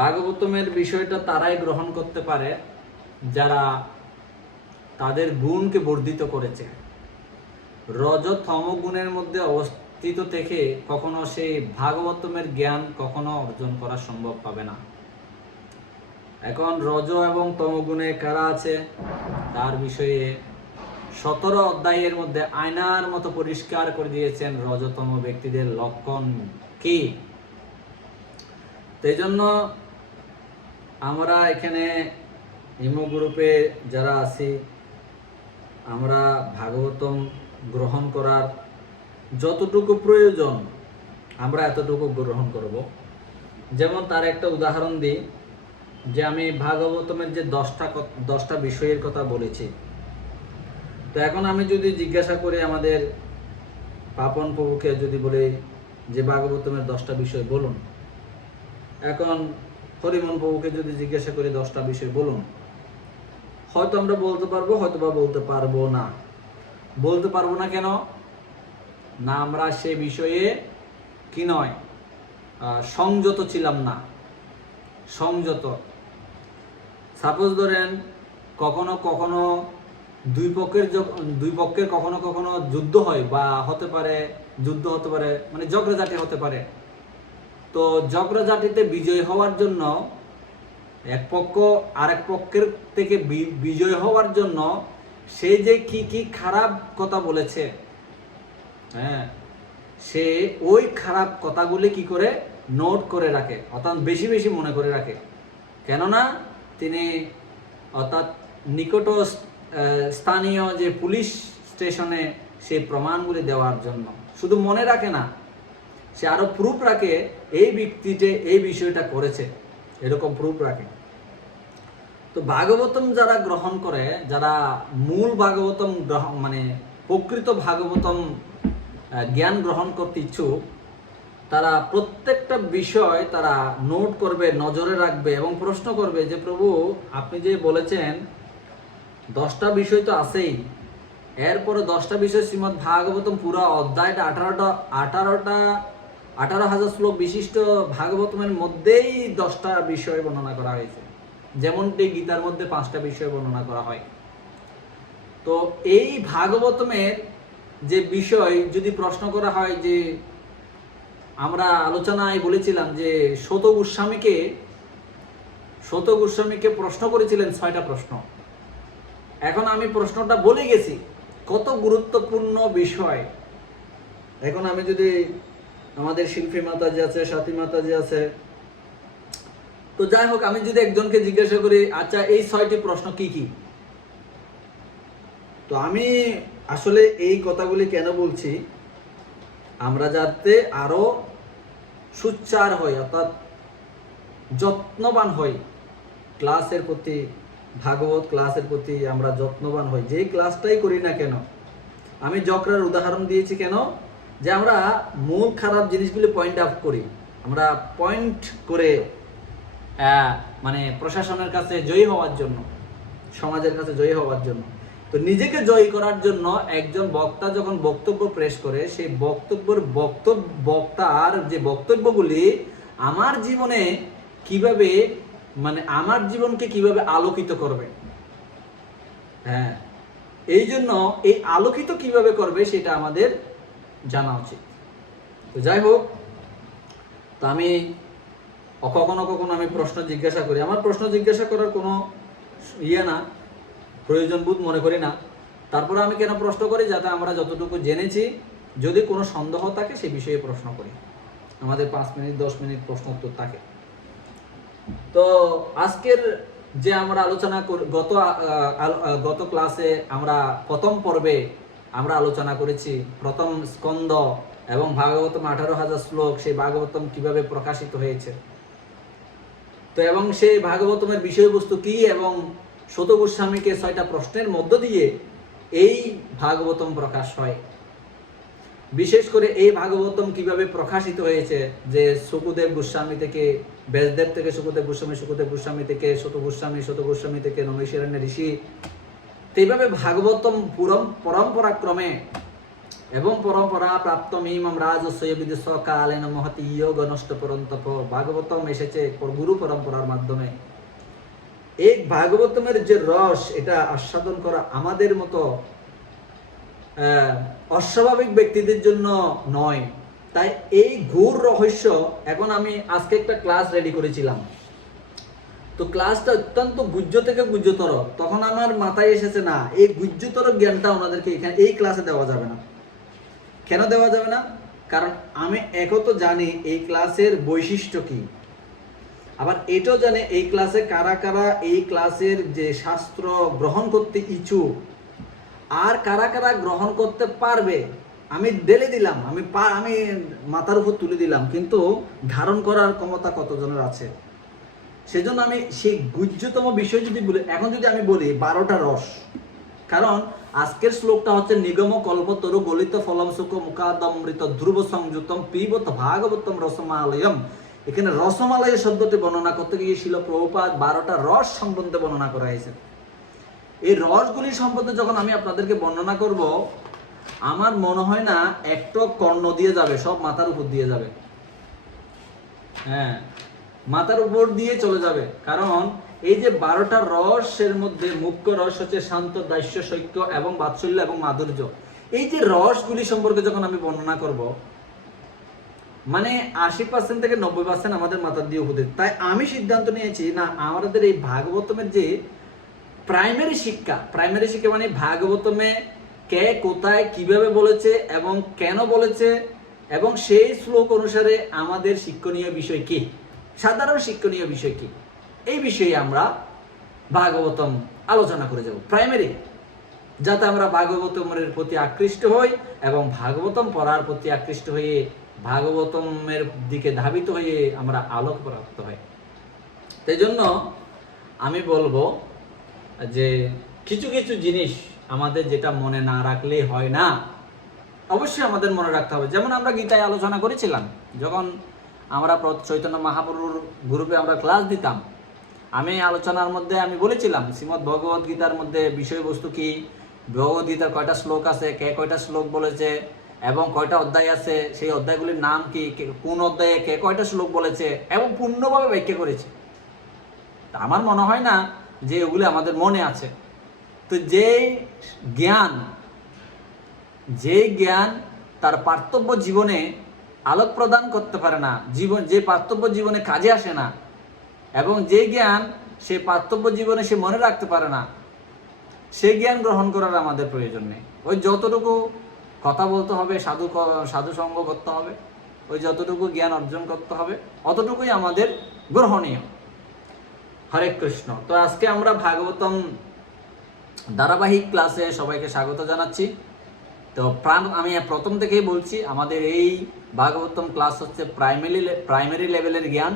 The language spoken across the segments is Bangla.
ভাগবতমের বিষয়টা তারাই গ্রহণ করতে পারে যারা তাদের গুণকে বর্ধিত করেছে। রজ তম গুণের মধ্যে অবস্থিত থেকে কখনো সেই ভাগবতমের জ্ঞান কখনো অর্জন করা সম্ভব হবে না। এখন রজ এবং তম গুণে কারা আছে তার বিষয়ে 17 অধ্যায়ের মধ্যে আয়নার মতো পরিষ্কার করে দিয়েছেন রজতম ব্যক্তিদের লক্ষণ কি। এই জন্য আমরা এখানে হিমো গ্রুপে যারা আছি আমরা ভাগবতম গ্রহণ করার যতটুকু প্রয়োজন আমরা এতটুকু গ্রহণ করব। যেমন তার একটা উদাহরণ দিই, যে আমি ভাগবতমের যে 10টা বিষয়ের কথা বলেছি, তো এখন আমি যদি জিজ্ঞাসা করি আমাদের পাপন প্রভুকে, যদি বলি যে ভাগবতমের 10টা বিষয় বলুন, এখন হরিমন প্রভুকে যদি জিজ্ঞাসা করি 10টা বিষয় বলুন, হয়তো আমরা বলতে পারবো, হয়তো বা বলতে পারবো না। বলতে পারবো না কেন না, আমরা সে বিষয়ে কি নয় সংযত ছিলাম না। সংযত, সাপোজ ধরেন কখনো কখনো দুই পক্ষের কখনো কখনো যুদ্ধ হয়, বা হতে পারে যুদ্ধ হতে পারে, মানে ঝগড়াঝাটি হতে পারে। তো ঝগড়াঝাটিতে বিজয় হওয়ার জন্য এক পক্ষ আরেক পক্ষের থেকে বিজয় হওয়ার জন্য সে যে কি কি খারাপ কথা বলেছে, হ্যাঁ, সে ওই খারাপ কথাগুলি কি করে নোট করে রাখে, অর্থাৎ বেশি বেশি মনে করে রাখে। কেননা তিনি অর্থাৎ নিকট স্থানীয় যে পুলিশ স্টেশনে সেই প্রমাণগুলি দেওয়ার জন্য শুধু মনে রাখে না, সে আরো প্রুফ রাখে এই ব্যক্তিতে এই বিষয়টা করেছে, এরকম প্রুফ রাখে। তো ভাগবতম যারা গ্রহণ করে, যারা মূল ভাগবতম মানে প্রকৃত ভাগবতম জ্ঞান গ্রহণ করতে ইচ্ছুক, তারা প্রত্যেকটা বিষয় তারা নোট করবে, নজরে রাখবে এবং প্রশ্ন করবে যে প্রভু আপনি যে বলেছেন 10টা বিষয় তো আছেই, এরপরে 10টা বিষয় শ্রীমদ্ ভাগবতম পুরো অধ্যায়টা 18,000 শ্লোক বিশিষ্ট ভাগবতমের মধ্যেই 10টা বিষয় বর্ণনা করা হয়েছে, যেমনটি গীতার মধ্যে 5টা বিষয় বর্ণনা করা হয়। তো এই ভাগবতমের যে বিষয় যদি প্রশ্ন করা হয়, যে আমরা আলোচনায় বলেছিলাম যে শত গোস্বামীকে প্রশ্ন করেছিলেন 6টা প্রশ্ন। এখন আমি প্রশ্নটা বলে গেছি, কত গুরুত্বপূর্ণ বিষয়। এখন আমি যদি আমাদের শিল্পী মাতাজি আছে, সাথী মাতাজি আছে, তো যাই হোক, আমি যদি একজনকে জিজ্ঞাসা করি আচ্ছা এই 6টি প্রশ্ন কি কি, তো আমি আসলে এই কথাগুলি কেন বলছি, আমরা যাতে আরো সুচ্চার হই, অর্থাৎ যত্নবান হই ক্লাসের প্রতি, ভাগবত ক্লাসের প্রতি আমরা যত্নবান হই, যেই ক্লাসটাই করি না কেন। আমি যক্রার উদাহরণ দিয়েছি কেন, যে আমরা মূল খারাপ জিনিসগুলি পয়েন্ট আউট করি, আমরা পয়েন্ট করে মানে প্রশাসনের কাছে জয়ী হওয়ার জন্য, সমাজের কাছে জয়ী হওয়ার জন্য। তো নিজেকে জয়ী করার জন্য একজন বক্তা যখন বক্তব্য পেশ করে, সেই বক্তার যে বক্তব্যগুলি আমার জীবনে কিভাবে, মানে আমার জীবনকে কিভাবে আলোকিত করবে, হ্যাঁ, এই জন্য এই আলোকিত কিভাবে করবে সেটা আমাদের জানা উচিত। তো যাই হোক, তো আমি কখনো কখনো আমি প্রশ্ন জিজ্ঞাসা করি, আমার প্রশ্ন জিজ্ঞাসা করার কোনো না, প্রয়োজন বোধ মনে করি না। তারপরে আমি কেন প্রশ্ন করি, যাতে আমরা যতটুকু জেনেছি যদি কোনো সন্দেহ থাকে সে বিষয়ে প্রশ্ন করি, আমাদের 5 মিনিট 10 মিনিট প্রশ্ন উত্তর থাকে। তো আজকের যে আমরা আলোচনা গত ক্লাসে আমরা প্রথম পর্বে আমরা আলোচনা করেছি প্রথম স্কন্দ এবং ভাগবতম 18,000 শ্লোক, সেই ভাগবতম কিভাবে প্রকাশিত হয়েছে, তো এবং সেই ভাগবতমের বিষয়বস্তু কি, এবং শত গোস্বামীকে 6টা প্রশ্নের মধ্য দিয়ে এই ভাগবতম প্রকাশ হয়। বিশেষ করে এই ভাগবতম কিভাবে প্রকাশিত হয়েছে, যে শুকদেব গোস্বামী থেকে, ব্যাসদেব থেকে শুকদেব গোস্বামী থেকে শত গোস্বামী থেকে নৈমিষারণ্য ঋষি, এইভাবে ভাগবতম পরম্পরাক্রমে এবং পরম্পরা প্রাপ্ত ইমাম রাজস্বয় বিদেশ কালেন মহতি যোগ নষ্ট পরন্তপ ভাগবতম এসেছে গুরু পরম্পরার মাধ্যমে। এই ভাগবতমের যে রস, এটা আস্বাদন করা আমাদের মতো অস্বাভাবিক ব্যক্তিদের জন্য নয়। তাই এই ঘোর রহস্য, এখন আমি আজকে একটা ক্লাস রেডি করেছিলাম, তো ক্লাসটা অত্যন্ত গুহ্য থেকে গুহ্যতর। তখন আমার মাথায় এসেছে না, এই গুহ্যতর জ্ঞানটা ওনাদেরকে এখানে এই ক্লাসে দেওয়া যাবে না। কেন দেওয়া যাবে না? কারণ আমি একও তো জানি এই ক্লাসের বৈশিষ্ট্য কি, আবার এটাও জানে এই ক্লাসে কারা কারা এই ক্লাসের যে শাস্ত্র গ্রহণ করতে ইচ্ছুক আর কারা কারা গ্রহণ করতে পারবে। আমি ঢেলে দিলাম, আমি মাথার উপর তুলে দিলাম, কিন্তু ধারণ করার ক্ষমতা কতজনের আছে? সেজন্য আমি সেই গুহ্যতম বিষয় যদি বলি, এখন যদি আমি বলি 12টা রস, কারণ আজকের শ্লোকটা হচ্ছে নিগম কল্পতরু গলিত ফলম সুখ মুখাদমৃত ধ্রুব সংযুতম পিবত ভাগবতম রসমালয়ম। এখানে রসমালয় শব্দটি বর্ণনা করতে গিয়ে শিল প্রভুপাদ 12টা রস সম্বন্ধে বর্ণনা করা হয়েছে। এই রসগুলি সম্বন্ধে যখন আমি আপনাদেরকে বর্ণনা করব, আমার মনে হয় না একটা কর্ণ দিয়ে যাবে, সব মাথার উপর দিয়ে যাবে। হ্যাঁ, মাথার উপর দিয়ে চলে যাবে। কারণ এই যে 12টা রসের মধ্যে মুখ্য রস হচ্ছে শান্ত, দাস্য, সৈক্য এবং বাৎসল্য এবং মাধুর্য। এই যে রসগুলি সম্পর্কে যখন আমি বর্ণনা করব, মানে 80% থেকে 90% আমাদের মাথার দিয়ে উপদেশ। তাই আমি সিদ্ধান্ত নিয়েছি, না, আমাদের এই ভাগবতমের যে প্রাইমারি শিক্ষা মানে ভাগবতমে কে কোথায় কিভাবে বলেছে এবং কেন বলেছে এবং সেই শ্লোক অনুসারে আমাদের শিক্ষণীয় বিষয় কি, সাধারণ শিক্ষণীয় বিষয় কি, এই বিষয়ে আমরা ভাগবতম আলোচনা করে যাব প্রাইমারি, যাতে আমরা ভাগবতমের প্রতি আকৃষ্ট হই এবং ভাগবতম পড়ার প্রতি আকৃষ্ট হয়ে ভাগবতমের দিকে ধাবিত হয়ে আমরা আলোক প্রাপ্ত হই। সেই জন্য আমি বলবো যে কিছু কিছু জিনিস আমাদের যেটা মনে না রাখলে হয় না, অবশ্যই আমাদের মনে রাখতে হবে। যেমন আমরা গীতায় আলোচনা করেছিলাম, যখন আমরা চৈতন্য মহাপ্রভুর গ্রুপে আমরা ক্লাস দিতাম, আমি আলোচনার মধ্যে আমি বলেছিলাম শ্রীমদ্ ভগবদ গীতার মধ্যে বিষয়বস্তু কি, ভগবদ গীতার কয়টা শ্লোক আছে, কে কয়টা শ্লোক বলেছে এবং কয়টা অধ্যায় আছে, সেই অধ্যায়গুলির নাম কি, কোন অধ্যায়ে কে কয়টা শ্লোক বলেছে এবং পূর্ণভাবে ব্যাখ্যা করেছে। আমার মনে হয় না যে ওগুলি আমাদের মনে আছে। তো যে জ্ঞান তার পার্থব্য জীবনে আলোক প্রদান করতে পারে না, যে পার্থব্য জীবনে কাজে আসে না, এবং যে জ্ঞান সে পার্থব্য জীবনে সে মনে রাখতে পারে না, সেই জ্ঞান গ্রহণ করার আমাদের প্রয়োজন নেই। ওই যতটুকু কথা বলতে হবে, সাধু সঙ্গ করতে হবে, ওই যতটুকু জ্ঞান অর্জন করতে হবে, অতটুকুই আমাদের গ্রহণীয়। হরে কৃষ্ণ। তো আজকে আমরা ভাগবতম ধারাবাহিক ক্লাসে সবাইকে স্বাগত জানাচ্ছি। তো আমি প্রথম থেকেই বলছি, আমাদের এই ভাগবতম ক্লাস হচ্ছে প্রাইমারি লেভেলের জ্ঞান,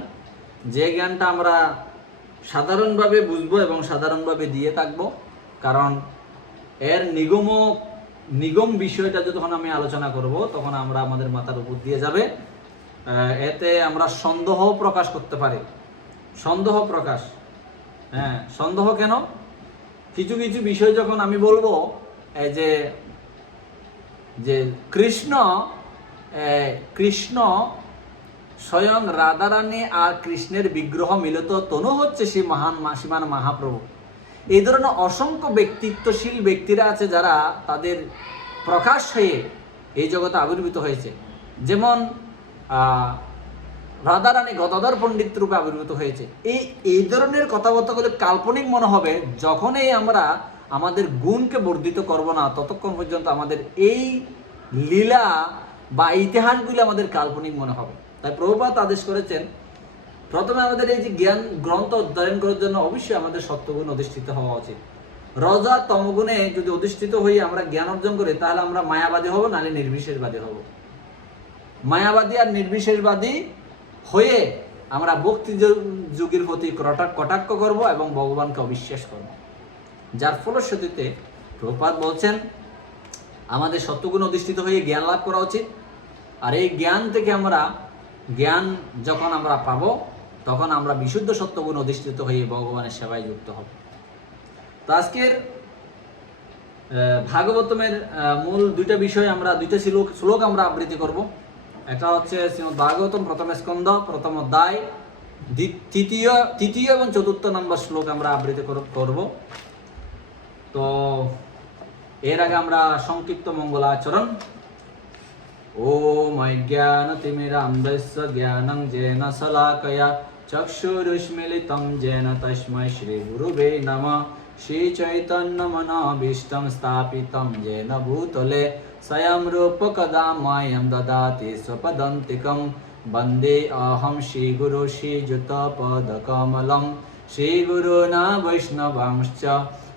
যে জ্ঞানটা আমরা সাধারণভাবে বুঝবো এবং সাধারণভাবে দিয়ে থাকবো। কারণ এর নিগম বিষয়টা যখন আমি আলোচনা করব, তখন আমরা আমাদের মাথার উপর দিয়ে যাবে। এতে আমরা সন্দেহ প্রকাশ করতে পারি, সন্দেহ প্রকাশ। হ্যাঁ, সন্দেহ কেন? কিছু কিছু বিষয় যখন আমি বলবো, এই যে কৃষ্ণ স্বয়ং রাধারানী আর কৃষ্ণের বিগ্রহ মিলিত তনু হচ্ছে সেই শ্রীমান মহাপ্রভু। এই ধরনের অসংখ্য ব্যক্তিত্বশীল ব্যক্তিরা আছে যারা তাদের প্রকাশ হয়ে এই জগতে আবির্ভূত হয়েছে। যেমন রাধারানী গদাধর পণ্ডিত রূপে আবির্ভূত হয়েছে। এই ধরনের কথাবার্তাগুলো কাল্পনিক মনে হবে যখনই আমরা আমাদের গুণকে বর্ধিত করব না, ততক্ষণ পর্যন্ত আমাদের এই লীলা বা ইতিহাসগুলি আমাদের কাল্পনিক মনে হবে। তাই প্রভুপাদ আদেশ করেছেন, প্রথমে আমাদের এই যে জ্ঞান গ্রন্থ অধ্যয়ন করার জন্য অবশ্যই আমাদের সত্যগুণ অধিষ্ঠিত হওয়া উচিত। রজা তমগুণে যদি অধিষ্ঠিত হয়ে আমরা জ্ঞান অর্জন করি, তাহলে আমরা মায়াবাদী হব, নাহলে নির্বিশেষবাদী হব। মায়াবাদী আর নির্বিশেষবাদী হয়ে আমরা ভক্তি যুগের প্রতি কটাক্ষ করব এবং ভগবানকে অবিশ্বাস করব, যার ফলশ্রুতিতে প্রভুপাদ বলছেন আমাদের সত্যগুণ অধিষ্ঠিত হয়ে জ্ঞান লাভ করা উচিত। আর এই জ্ঞান থেকে জ্ঞান যখন আমরা পাবো, তখন আমরা বিশুদ্ধ সত্যগুণ অধিষ্ঠিত হয়ে ভগবানের সেবায় যুক্ত হব। তো আজকের ভাগবতমের মূল দুইটা বিষয় আমরা দুইটা শ্লোক আমরা আবৃত্তি করব। একটা হচ্ছে শ্রীমদ্ ভাগবতম প্রথম স্কন্ধ প্রথম অধ্যায় তৃতীয় এবং চতুর্থ নম্বর শ্লোক আমরা আবৃত্তি করব। তো এর আগে আমরা সংক্ষিপ্ত মঙ্গলাচরণ। ওম অজ্ঞানতিমিরান্ধস্য জ্ঞানং যেন শলাকয়া চক্ষুरुन्मीलितं येन तस्मै श्रीगुरुवे नमः। श्रीचैतन्यमनोभीष्टं स्थापितं येन भूतले स्वयं रूपकदा मह्यं ददाति स्वपदान्तिकं। वन्दे अहं श्रीगुरु श्रीयुतपदकमलं श्रीगुरून् वैष्णवांश्च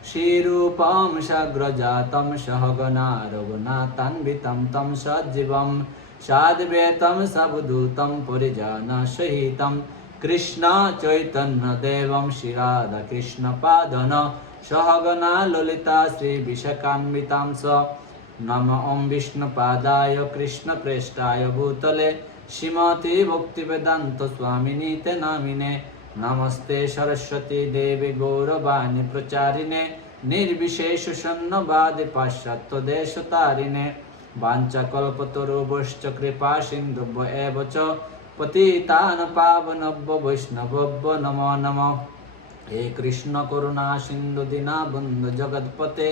श्रीरूपं साग्रजातं सहगणा रघुनाथान्वितं तं सजीवं साद्वैतं सावधूतं परिजनसहितं कृष्ण चैतन्य देवं श्री राधा कृष्ण पादन सहगणा ललिता श्री विशाखान्वितां स। नमो ओं विष्णुपादाय कृष्ण प्रेष्ठाय भूतले श्रीमती भक्तिवेदांत स्वामिनी ते नामिने। नमस्ते सरस्वती देवी गौरवाणी प्रचारिणे निर्विशेष शून्यवादी पाश्चात्य देशतारिणे। वाञ्छाकल्पतरुभ्यश्च कृपा सिन्धुभ्य एव च पतितान् पावनेभ्यो वैष्णवेभ्यो नमो नमः। हे कृष्ण करुणा सिन्धु दीनबन्धु जगत्पते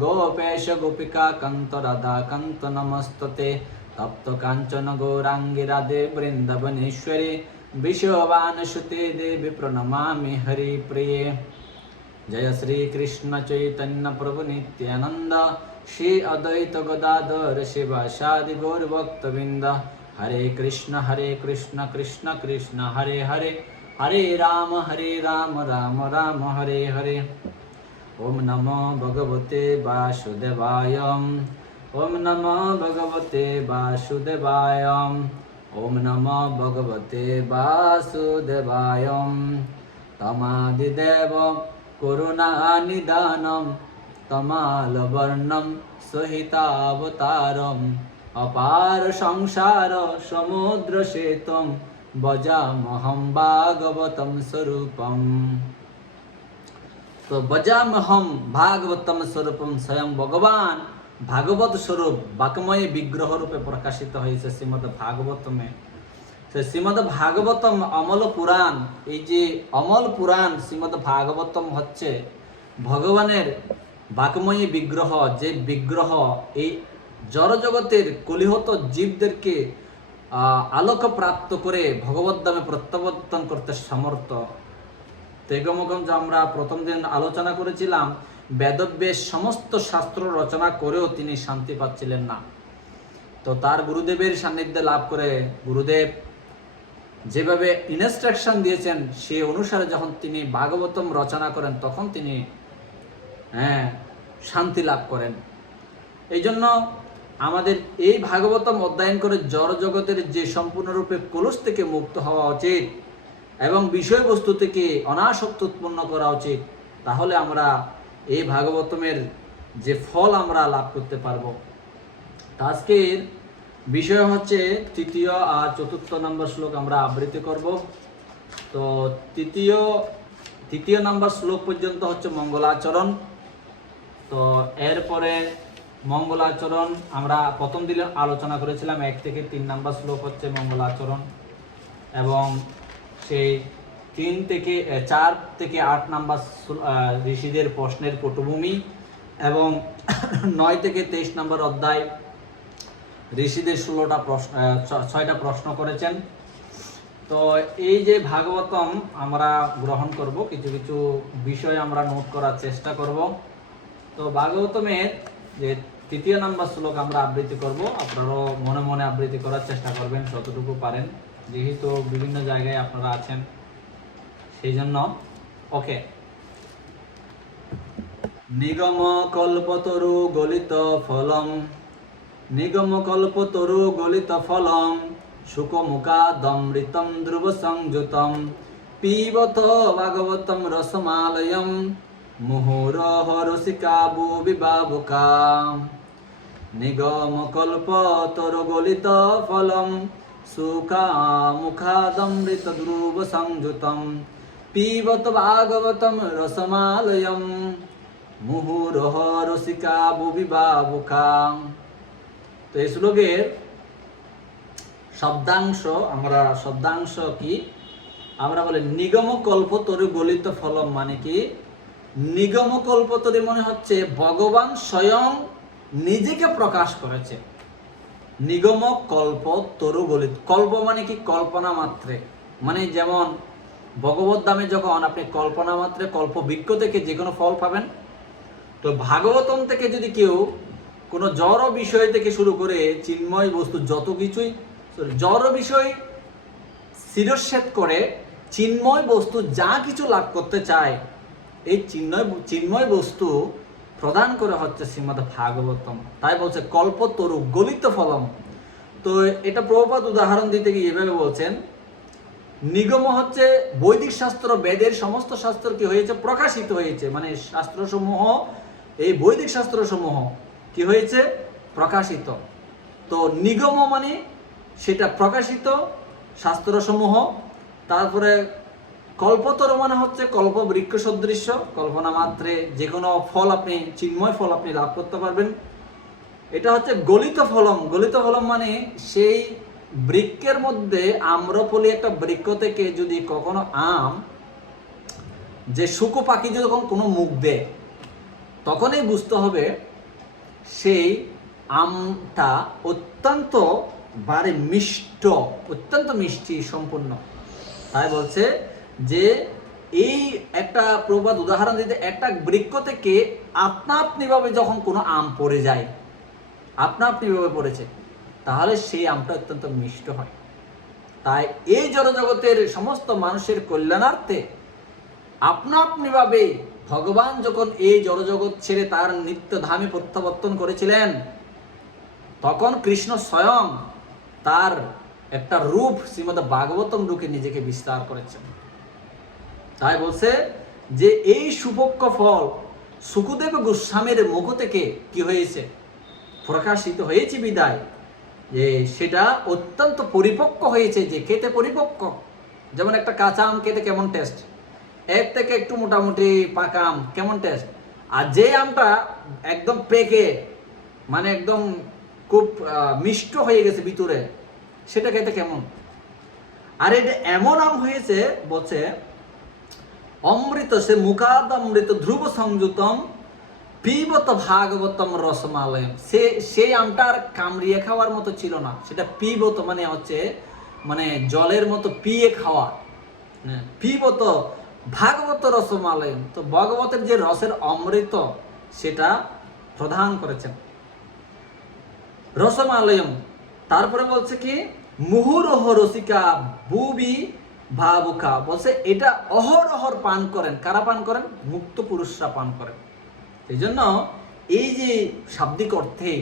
गोपेश गोपिका कान्त राधा कान्त नमस्तते। तप्त काञ्चन गौराङ्गी राधे वृन्दावनेश्वरी विश्ववानुसुते देवी प्रणमामि हरिप्रिये। जय श्री कृष्ण चैतन्य प्रभु नित्यानंद श्री अद्वैत गदाधर शिवासादि गौर भक्तवृंद। हरे कृष्ण कृष्ण कृष्ण हरे हरे हरे राम राम राम हरे हरे। ओम नमो भगवते वासुदेवाय ओम नमो भगवते वासुदेवाय ओम नमो भगवते वासुदेवाय। तमादिदेव करुणानिधानं तमालवर्णं सहितावतारम् अपार संसार समुद्र सेतुं भजाम्यहं भागवतं स्वरूपम्। तो भजाम्यहं भागवतं स्वरूपम स्वयं भगवान भागवत स्वरूप বাকময় বিগ্রহ রূপে প্রকাশিত হয়েছে শ্রীমদ্ ভাগবতমে। শ্রীমদ্ ভাগবতম অমল পুরাণ, এই যে অমল পুরাণ শ্রীমদ্ ভাগবতম হচ্ছে ভগবানের বাকময়ী বিগ্রহ, যে বিগ্রহ এই জড়জগতের কলিহত জীবদেরকে আলোক প্রাপ্ত করে ভগবত ধামে প্রত্যাবর্তন করতে সমর্থ। তেগমগম যে আমরা প্রথম দিন আলোচনা করেছিলাম, বেদব্যাস সমস্ত শাস্ত্র রচনা করেও তিনি শান্তি পাচ্ছিলেন না। তো তার গুরুদেবের সান্নিধ্যে লাভ করে গুরুদেব যেভাবে ইনস্ট্রাকশন দিয়েছেন সেই অনুসারে যখন তিনি ভাগবতম রচনা করেন তখন তিনি শান্তি লাভ করেন। এই জন্য আমাদের এই ভাগবতম অধ্যয়ন করে জড় জগতের যে সম্পূর্ণরূপে কলুষ থেকে মুক্ত হওয়া উচিত এবং বিষয়বস্তু থেকে অনাসক্ত উৎপন্ন করা উচিত, তাহলে আমরা এই ভাগবতমের যে ফল আমরা লাভ করতে পারবো। আজকের বিষয় হচ্ছে তৃতীয় আর চতুর্থ নম্বর শ্লোক আমরা আবৃত্তি করব। তো তৃতীয় নম্বর শ্লোক পর্যন্ত হচ্ছে মঙ্গলাচরণ। তো এরপরে মঙ্গলাচরণ আমরা প্রথম দিনে আলোচনা করেছিলাম, 1 থেকে 3 নম্বর শ্লোক হচ্ছে মঙ্গলাচরণ এবং সেই 4 থেকে 8 নম্বর ঋষিদের প্রশ্নের পটভূমি এবং 9 থেকে 23 নম্বর অধ্যায় ঋষিদের 6টা প্রশ্ন করেছেন। তো এই যে ভাগবতম আমরা গ্রহণ করব, কিছু কিছু বিষয় আমরা নোট করার চেষ্টা করব। তো ভাগবতমের যে 3 নম্বর শ্লোক আমরা আবৃত্তি করব, আপনারাও মনে মনে আবৃত্তি করার চেষ্টা করবেন যতটুকু পারেন, যেহেতু বিভিন্ন জায়গায় আপনারা আছেন সেই জন্য। ওকে। নিগম কল্পতরু গলিত ফলম নিগম কল্পতরু গলিত ফলম শুকমুখাদমৃতম ধ্রুব সংযুতম পিবত ভাগবতম রসমালয়ম মুহুরহ রসিকা ভুবিভাবুকা। নিগম কল্পতরু গলিত ফলম শুকমুখাদমৃত ধ্রুব সংযুতম পিবত ভাগবতম রসমালয়ম মুহুরহ রসিকা বুবিবাবুকাং। তো এই শ্লোকের শব্দাংশ কি আমরা বলি নিগম কল্পতরু গলিত ফলম, মানে কি নিগম কল্পতরু মনে হচ্ছে ভগবান স্বয়ং নিজেকে প্রকাশ করেছে। নিগম কল্প তরু গলিত, কল্প মানে কি কল্পনা মাত্রে, মানে যেমন ভগবত ধামে যখন আপনি কল্পনা মাত্রে কল্প বৃক্ষ থেকে যে কোনো ফল পাবেন, তো ভাগবতম থেকে যদি কেউ কোনো জড় বিষয় থেকে শুরু করে চিন্ময় বস্তু যত কিছুই জড় বিষয় শিরচ্ছেদ করে চিন্ময় বস্তু যা কিছু লাভ করতে চায়, এই চিন্ময় বস্তু প্রদান করে হচ্ছে শ্রীমদ্ ভাগবতম। তাই বলছে কল্পতরু গলিত ফলম। তো এটা প্রভুপাদ উদাহরণ দিতে গিয়ে এভাবে বলছেন, নিগম হচ্ছে বৈদিক শাস্ত্র, বেদের সমস্ত শাস্ত্র কি হয়েছে প্রকাশিত হয়েছে, মানে শাস্ত্রসমূহ এই বৈদিক শাস্ত্রসমূহ কি হয়েছে প্রকাশিত। তো নিগম মানে সেটা প্রকাশিত শাস্ত্রসমূহ। তারপরে কল্পতরু মানে হচ্ছে কল্প বৃক্ষ সদৃশ্য, কল্পনা মাত্রে যে কোনো ফল আপনি চিন্ময় ফল আপনি লাভ করতে পারবেন। এটা হচ্ছে গলিত ফলম। গলিত ফলম মানে সেই বৃক্ষের মধ্যে আম্রফলি একটা বৃক্ষ থেকে যদি কখনো আম, যে শুকো পাখি যখন কোনো মুখ দেয় তখনই বুঝতে হবে সেই আমটা অত্যন্ত বাড়ি মিষ্ট, অত্যন্ত মিষ্টি সম্পূর্ণ। তাই বলছে যে এই একটা প্রবাদ উদাহরণ দিতে, একটা বৃক্ষ থেকে আপনা আপনিভাবে যখন কোনো আম পড়ে যায়, আপনা আপনিভাবে পড়েছে, তাহলে সেই আমটা অত্যন্ত মিষ্ট হয়। তাই এই জড়জগতের সমস্ত মানুষের কল্যাণার্থে আপনা আপনিভাবে ভগবান যখন এই জড়জগৎ ছেড়ে তার নিত্য ধামে প্রত্যাবর্তন করেছিলেন, তখন কৃষ্ণ স্বয়ং তার একটা রূপ শ্রীমদ্ ভাগবতম রূপে নিজেকে বিস্তার করেছেন। তাই বলছে যে এই সুপক্ষ ফল সুখদেব গোস্বামীর মুখ থেকে কি হয়েছে প্রকাশিত হয়েছে বিদায়, যে সেটা অত্যন্ত পরিপক্ক হয়েছে, যে খেতে পরিপক্ক। যেমন একটা কাঁচা আম খেতে কেমন টেস্ট, এর থেকে একটু মোটামুটি পাকা আম কেমন টেস্ট, আর যে আমটা একদম পেকে মানে একদম খুব মিষ্ট হয়ে গেছে ভিতরে, সেটা খেতে কেমন। আর এটা এমন আম হয়েছে বলছে অমৃত সে মুখাদ অমৃত ধ্রুব সংযুতম পিবত ভাগবতম রসমালয়ম। সেই আমটা আর কামড়িয়ে খাওয়ার মতো ছিল না, সেটা পিবত মানে হচ্ছে মানে জলের মতো পিয়ে খাওয়া, পিবত ভাগবত রসমালয়ম। তো ভগবতের যে রসের অমৃত সেটা প্রদান করেছেন রসমালয়ম। তারপরে বলছে কি মুহুরহ রসিকা বুবি ভাবুকা, বলছে এটা অহরহর পান করেন। কারা পান করেন? মুক্ত পুরুষরা পান করেন। এই জন্য এই যে শাব্দিক অর্থে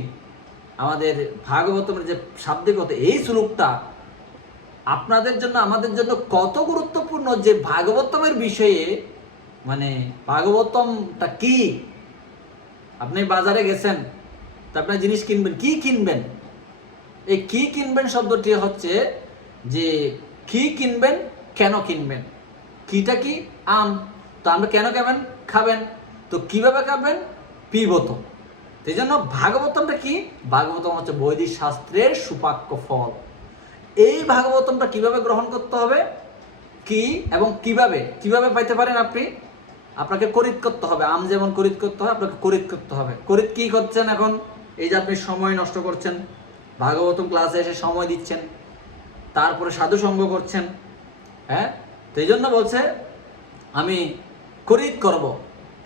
আমাদের ভাগবতমের যে শাব্দিক অর্থে এই শ্লোকটা আপনাদের জন্য আমাদের জন্য কত গুরুত্বপূর্ণ, যে ভাগবতমের বিষয়ে মানে ভাগবতমটা কি। আপনি বাজারে গেছেন, তা আপনার জিনিস কিনবেন, কি কিনবেন? এই কি কিনবেন শব্দটি হচ্ছে যে কি কিনবেন, কেন কিনবেন। কিটা কি? আম। তো আমরা কেন খাবেন? তো কিভাবে খাবেন? পিবত। সেই জন্য ভাগবতমটা কি? ভাগবতম হচ্ছে বৈদিক শাস্ত্রের সুপাক্য ফল। এই ভাগবতমটা কিভাবে গ্রহণ করতে হবে, কি এবং কিভাবে পাইতে পারেন আপনি? আপনাকে করিত করতে হবে। আম যেমন করিত করতে হয়, আপনাকে করিত করতে হবে। করিত কি করছেন এখন? এই যে আপনি সময় নষ্ট করছেন, ভাগবতম ক্লাসে এসে সময় দিচ্ছেন, তারপরে সাধু সঙ্গ করছেন, হ্যাঁ। তো এই জন্য বলছে আমি করিত করব,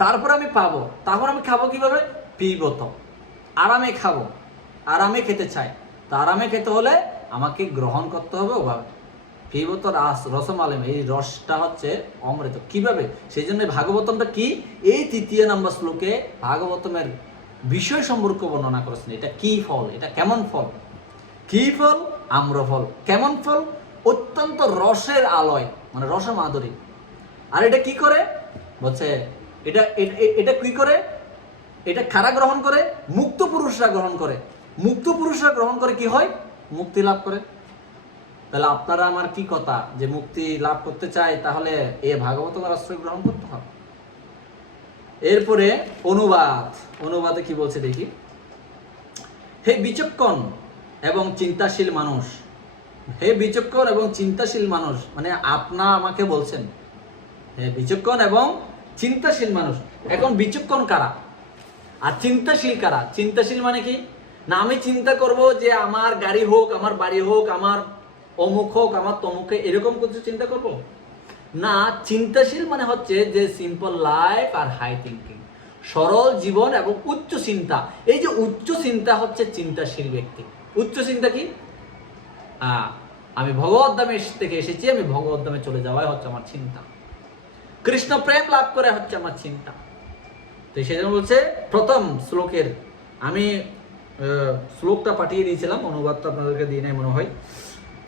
তারপর আমি পাবো, তারপর আমি খাবো কিভাবে? পিবত, আরামে খাবো, আরামে খেতে চাই। তো আরামে খেতে হলে আমাকে গ্রহণ করতে হবে ওভাবে। পিবত রসমালয়, এই রসটা হচ্ছে অমৃত। কিভাবে? সেই জন্য ভাগবতমটা কি, এই 3 নম্বর শ্লোকে ভাগবতমের বিষয় সম্পর্কে বর্ণনা করেছেন। এটা কি ফল, এটা কেমন ফল। কি ফল? আম্রফল। কেমন ফল? অত্যন্ত রসের আলয়, মানে রস মাধুরী। আর এটা কি করে বলছে, এটা কি করে? এটা কারা গ্রহণ করে? মুক্ত পুরুষরা গ্রহণ করে। মুক্ত পুরুষরা গ্রহণ করে কি হয়? মুক্তি লাভ করে। তাহলে আপনারা আমার কি কথা, যে মুক্তি লাভ করতে চাই তাহলে এ ভাগবতমের আশ্রয় গ্রহণ করতে হবে। এরপরে অনুবাদে কি বলছে দেখি। হে বিচক্ষণ এবং চিন্তাশীল মানুষ, হে বিচক্ষণ এবং চিন্তাশীল মানুষ, মানে আপনা আমাকে বলছেন হে বিচক্ষণ এবং চিন্তাশীল মানুষ। এখন বিচক্ষণ কারা আর চিন্তাশীল কারা? চিন্তাশীল মানে কি না, আমি চিন্তা করব যে আমার গাড়ি হোক, আমার বাড়ি হোক, আমার অমুক হোক, আমার তমুকে, এরকম কিছু চিন্তা করব না। চিন্তাশীল মানে হচ্ছে যে সিম্পল লাইফ আর হাই থিঙ্কিং, সরল জীবন এবং উচ্চ চিন্তা। এই যে উচ্চ চিন্তা হচ্ছে চিন্তাশীল ব্যক্তি। উচ্চ চিন্তা কি? আমি ভগবত ধামে থেকে এসেছি, আমি ভগবত ধামে চলে যাওয়াই হচ্ছে আমার চিন্তা, কৃষ্ণ প্রেম লাভ করে হচ্ছে আমার চিন্তা। তো সেজন্য বলছে প্রথম শ্লোকের, আমি শ্লোকটা পাঠিয়ে দিয়েছিলাম, অনুবাদটা আপনাদেরকে দিয়ে নেই মনে হয়।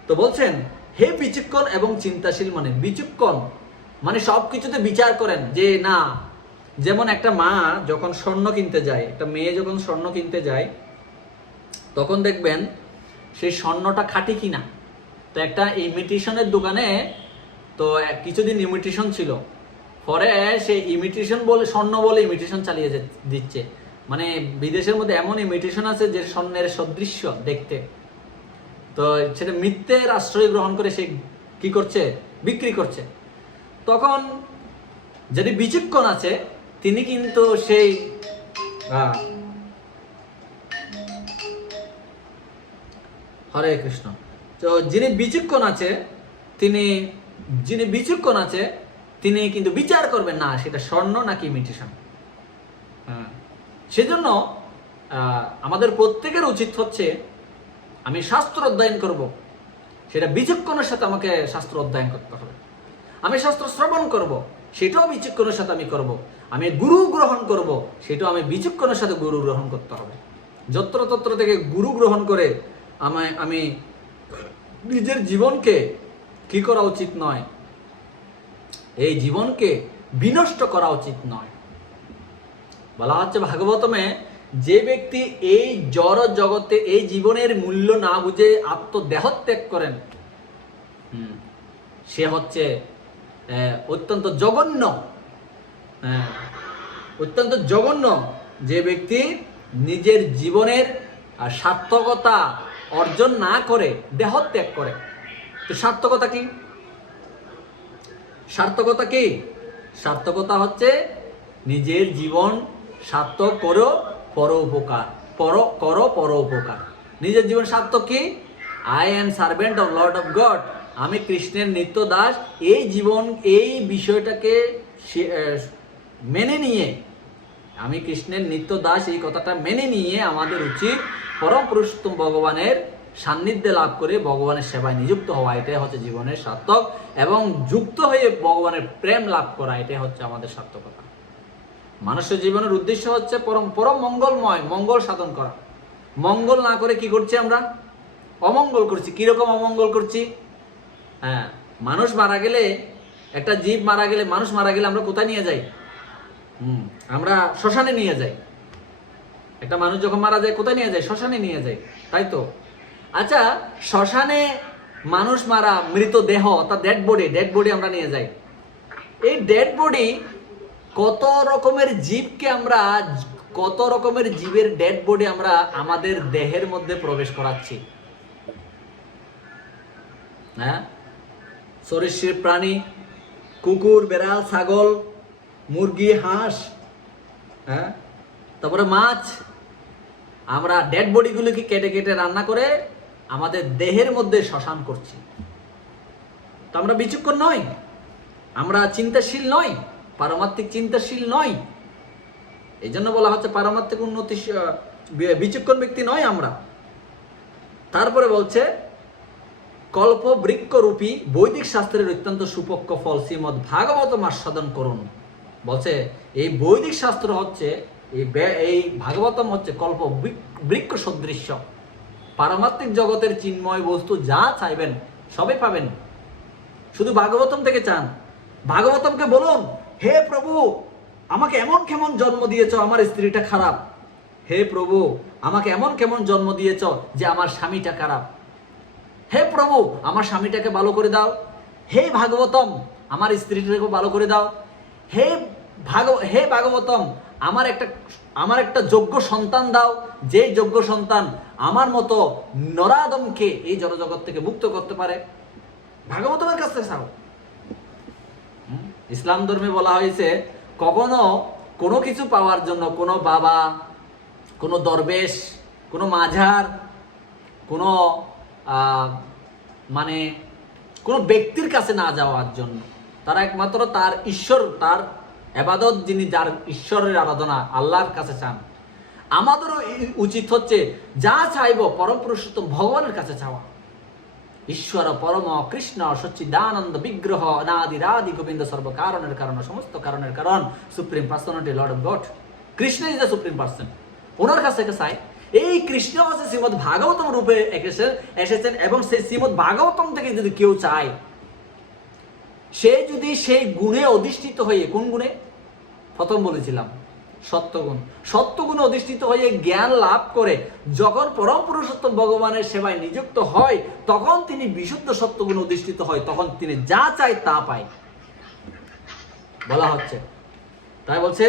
তো বলছেন হে বিচক্ষণ এবং চিন্তাশীল, মানে বিচক্ষণ মানে সব কিছুতে বিচার করেন যে না, যেমন একটা মা যখন স্বর্ণ কিনতে যায়, একটা মেয়ে যখন স্বর্ণ কিনতে যায়, তখন দেখবেন সেই স্বর্ণটা খাঁটি কিনা। তো একটা ইমিটেশনের দোকানে তো কিছুদিন ইমিটেশন ছিল, পরে সে ইমিটেশন বলে স্বর্ণ বলে ইমিটেশন চালিয়ে দিচ্ছে। মানে বিদেশের মধ্যে এমন ইমিটেশন আছে যে স্বর্ণের সদৃশ্য দেখতে, তো সেটা মিথ্যের আশ্রয় গ্রহণ করে সে কি করছে, বিক্রি করছে। তখন যদি বিচক্ষণ আছে তিনি কিন্তু সেই হরে কৃষ্ণ, তো যিনি বিচক্ষণ আছে তিনি কিন্তু বিচার করবেন না সেটা স্বর্ণ নাকি ইমিটেশন। সেজন্য আমাদের প্রত্যেকের উচিত হচ্ছে আমি শাস্ত্র অধ্যয়ন করব, সেটা বিচক্ষণের সাথে আমাকে শাস্ত্র অধ্যয়ন করতে হবে। আমি শাস্ত্র শ্রবণ করব, সেটাও বিচক্ষণের সাথে আমি করব। আমি গুরু গ্রহণ করব, সেটাও আমি বিচক্ষণের সাথে গুরু গ্রহণ করতে হবে। যত্রতত্র থেকে গুরু গ্রহণ করে আমি নিজের জীবনকে কি করা উচিত নয়, এই জীবনকে বিনষ্ট করা উচিত নয়। বলা হচ্ছে ভাগবতমে, যে ব্যক্তি এই জড় জগতে এই জীবনের মূল্য না বুঝে আত্মদেহত্যাগ করেন, সে হচ্ছে অত্যন্ত জঘন্য যে ব্যক্তি নিজের জীবনের সার্থকতা অর্জন না করে দেহত্যাগ করে। তো সার্থকতা কি? সার্থকতা হচ্ছে নিজের জীবন সার্থক করো পর উপকার। নিজের জীবন সার্থক কি? I am servant of Lord of god, আমি কৃষ্ণের নিত্য দাস। এই জীবন, এই বিষয়টাকে মেনে নিয়ে, আমি কৃষ্ণের নিত্য দাস এই কথাটা মেনে নিয়ে আমাদের উচিত পরম পুরুষোত্তম ভগবানের সান্নিধ্যে লাভ করে ভগবানের সেবায় নিযুক্ত হওয়া। এটাই হচ্ছে জীবনের সার্থক, এবং যুক্ত হয়ে ভগবানের প্রেম লাভ করা, এটাই হচ্ছে আমাদের সার্থকতা। মানুষের জীবনের উদ্দেশ্য হচ্ছে পরম মঙ্গলময়, মঙ্গল সাধন করা। মঙ্গল না করে কি করছি আমরা? অমঙ্গল করছি। কিরকম অমঙ্গল করছি? মানুষ মারা গেলে, একটা জীব মারা গেলে, মানুষ মারা গেলে আমরা কোথায় নিয়ে যাই? আমরা শ্মশানে নিয়ে যাই। একটা মানুষ যখন মারা যায় কোথায় নিয়ে যায়? শ্মশানে নিয়ে যায়, তাই তো? আচ্ছা, শ্মশানে মানুষ মারা মৃত দেহ, অর্থাৎ ডেড বডি আমরা নিয়ে যাই। এই ডেড বডি কত রকমের জীবের ডেড বডি আমরা আমাদের দেহের মধ্যে প্রবেশ করাচ্ছি। সরীসৃপ প্রাণী, কুকুর, বেড়াল, ছাগল, মুরগি, হাঁস, তারপরে মাছ, আমরা ডেড বডিগুলোকে কেটে কেটে রান্না করে আমাদের দেহের মধ্যে শ্মশান করছি। তো আমরা বিচক্ষণ নই, আমরা চিন্তাশীল নই, পারমাত্মিক চিন্তাশীল নই। এই জন্য বলা হচ্ছে পারমাত্মিক উন্নতি, বিচক্ষণ ব্যক্তি নয় আমরা। তারপরে বলছে কল্প বৃক্ষরূপী বৈদিক শাস্ত্রের অত্যন্ত সুপক্ষ ফল শ্রীমদ ভাগবতম আস্বাদন করুন। বলছে এই বৈদিক শাস্ত্র হচ্ছে, এই ভাগবতম হচ্ছে কল্প বৃক্ষ সদৃশ্য। পারমাত্মিক জগতের চিন্ময় বস্তু যা চাইবেন সবই পাবেন, শুধু ভাগবতম থেকে চান। ভাগবতমকে বলুন, হে প্রভু আমাকে এমন কেমন জন্ম দিয়েছ, আমার স্ত্রীটা খারাপ। হে প্রভু আমাকে এমন কেমন জন্ম দিয়েছ যে আমার স্বামীটা খারাপ। হে প্রভু আমার স্বামীটাকে ভালো করে দাও। হে ভাগবতম আমার স্ত্রীটাকে ভালো করে দাও। হে হে ভাগবতম, আমার একটা যোগ্য সন্তান দাও, যে যোগ্য সন্তান আমার মতো নরাদমকে এই জড়জগৎ থেকে মুক্ত করতে পারে। ভাগবতমের কাছে চাও। ইসলাম ধর্মে বলা হয়েছে কখনো কোনো কিছু পাওয়ার জন্য কোনো বাবা, কোনো দরবেশ, কোনো মাঝার, কোনো মানে কোনো ব্যক্তির কাছে না যাওয়ার জন্য। তারা একমাত্র তার ঈশ্বর, তার ইবাদত, যিনি যার ঈশ্বরের আরাধনা, আল্লাহর কাছে চান। আমাদেরও উচিত হচ্ছে যা চাইব পরম পুরুষোত্তম ভগবানের কাছে চাওয়া। ঈশ্বর পরম কৃষ্ণ সচ্চিদানন্দ বিগ্রহ অনাদিরাদি গোবিন্দ সর্ব কারণের কারণ, সমস্ত কারণের কারণ, supreme personality lord of God, Krishna is the supreme person. ওনার কাছে চাই। এই কৃষ্ণ হচ্ছে শ্রীমদ ভাগবতম রূপে এসেছেন, এবং সেই শ্রীমদ ভাগবতম থেকে যদি কেউ চায়, সে যদি সেই গুণে অধিষ্ঠিত হয়ে, কোন গুণে? প্রথম বলেছিলাম সত্যগুণ। সত্যগুণে অধিষ্ঠিত হয়ে জ্ঞান লাভ করে যখন পরম পুরুষোত্তম ভগবানের সেবায় নিযুক্ত হয়, তখন তিনি বিশুদ্ধ সত্যগুণে অধিষ্ঠিত হয়, তখন তিনি যা চায় তা পায় বলা হচ্ছে। তাই বলছে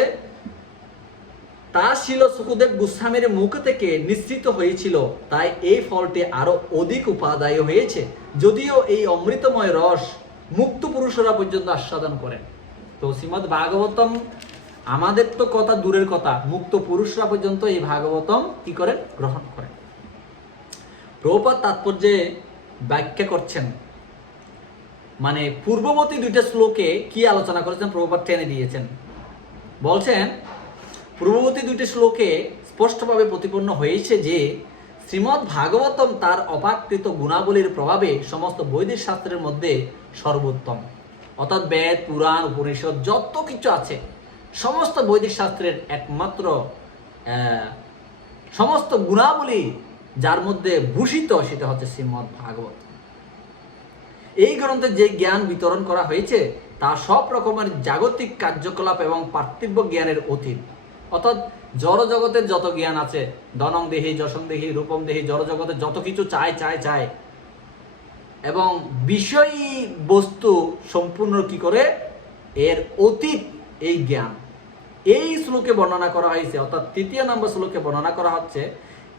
তা ছিল সুখদেব গোস্বামীর মুখ থেকে নিঃসৃত হয়েছিল, তাই এই ফলটি আরো অধিক উপাদায় হয়েছে, যদিও এই অমৃতময় রস মুক্ত পুরুষরা পর্যন্ত আস্বাদন করেন। তো শ্রীমদ্ ভাগবতম, আমাদের তো কথা দূরের কথা, মুক্ত পুরুষরা পর্যন্ত এই ভাগবতম কি করেন? গ্রহণ করেন। প্রভুপাদ তাৎপর্যে ব্যাখ্যা করছেন, মানে পূর্ববর্তী দুইটা শ্লোকে কি আলোচনা করেছেন প্রভুপাদ টেনে দিয়েছেন। বলছেন পূর্ববর্তী দুইটি শ্লোকে স্পষ্টভাবে প্রতিপন্ন হয়েছে যে শ্রীমদ্ ভাগবতম তার অপাকৃত গুণাবলীর প্রভাবে সমস্ত বৈদিক শাস্ত্রের মধ্যে সর্বোত্তম। অর্থাৎ বেদ, পুরাণ, উপনিষদ যত কিছু আছে সমস্ত বৈদিক শাস্ত্রের একমাত্র সমস্ত গুণাবলী যার মধ্যে ভূষিত, সেটা হচ্ছে শ্রীমদ্ ভাগবত। এই গ্রন্থে যে জ্ঞান বিতরণ করা হয়েছে তা সব রকমের জাগতিক কার্যকলাপ এবং পার্থিব্য জ্ঞানের অতীত। অর্থাৎ জড় জগতের যত জ্ঞান আছে, ধনং দেহি, যশং দেহি, রূপম দেহি, জড় জগতের যত কিছু চায় এবং বিষয়ী বস্তু সম্পূর্ণ কি করে? এর অতীত এই জ্ঞান। এই শ্লোকে বর্ণনা করা হয়েছে, অর্থাৎ 3 নম্বর শ্লোকে বর্ণনা করা হচ্ছে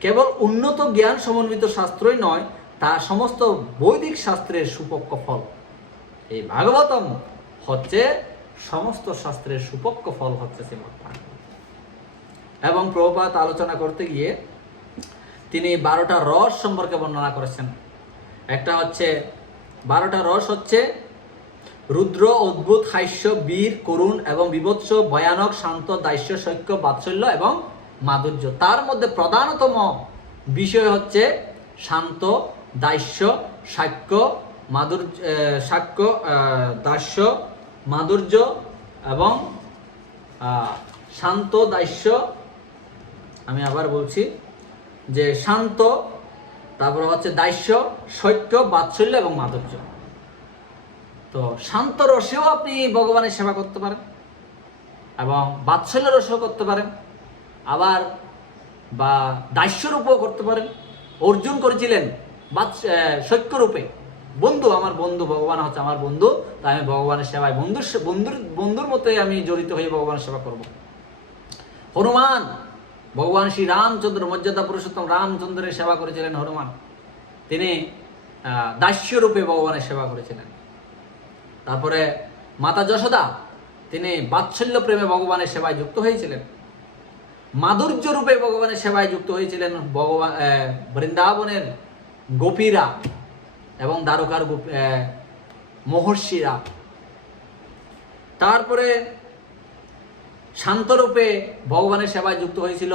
কেবল উন্নত জ্ঞান সমন্বিত শাস্ত্রই নয়, তা সমস্ত বৈদিক শাস্ত্রের সুপক্ষ ফল। এই ভাগবতম হচ্ছে সমস্ত শাস্ত্রের সুপক্ষ ফল, হচ্ছে শ্রীমদ্ ভাগবত। এবং প্রভুপাদ আলোচনা করতে গিয়ে তিনি 12টা রস সম্পর্কে বর্ণনা করেছেন। একটা হচ্ছে 12টা রস হচ্ছে রুদ্র, অদ্ভুত, হাস্য, বীর, করুণ এবং বিভৎস, ভয়ানক, শান্ত, দাস্য, সৈক্য, বাৎসল্য এবং মাধুর্য। তার মধ্যে প্রধানতম বিষয় হচ্ছে শান্ত, দাস্য, সাক্ষ্য, দাস্য, মাধুর্য এবং শান্ত, দাস্য, আমি আবার বলছি যে শান্ত, তারপর হচ্ছে দাস্য, সত্য, বাৎসল্য এবং মাধুর্য। তো শান্ত রসেও আপনি ভগবানের সেবা করতে পারেন এবং বাৎসল্য রসেও করতে পারেন, আবার বা দাস্য রূপেও করতে পারেন। অর্জুন করেছিলেন সত্য রূপে, বন্ধু, আমার বন্ধু, ভগবান হচ্ছে আমার বন্ধু, তাই আমি ভগবানের সেবায় বন্ধুর মতোই আমি জড়িত হয়ে ভগবানের সেবা করব। হনুমান, ভগবান শ্রী রামচন্দ্র, মর্যাদা পুরুষোত্তম রামচন্দ্রের সেবা করেছিলেন হনুমান, তিনি দাস্য রূপে ভগবানের সেবা করেছিলেন। তারপরে মাতা যশোদা, তিনি বাৎসল্য প্রেমে ভগবানের সেবায় যুক্ত হয়েছিলেন। মাধুর্য রূপে ভগবানের সেবায় যুক্ত হয়েছিলেন বৃন্দাবনের গোপীরা এবং দ্বারকার মহর্ষিরা। তারপরে শান্তরূপে ভগবানের সেবায় যুক্ত হয়েছিল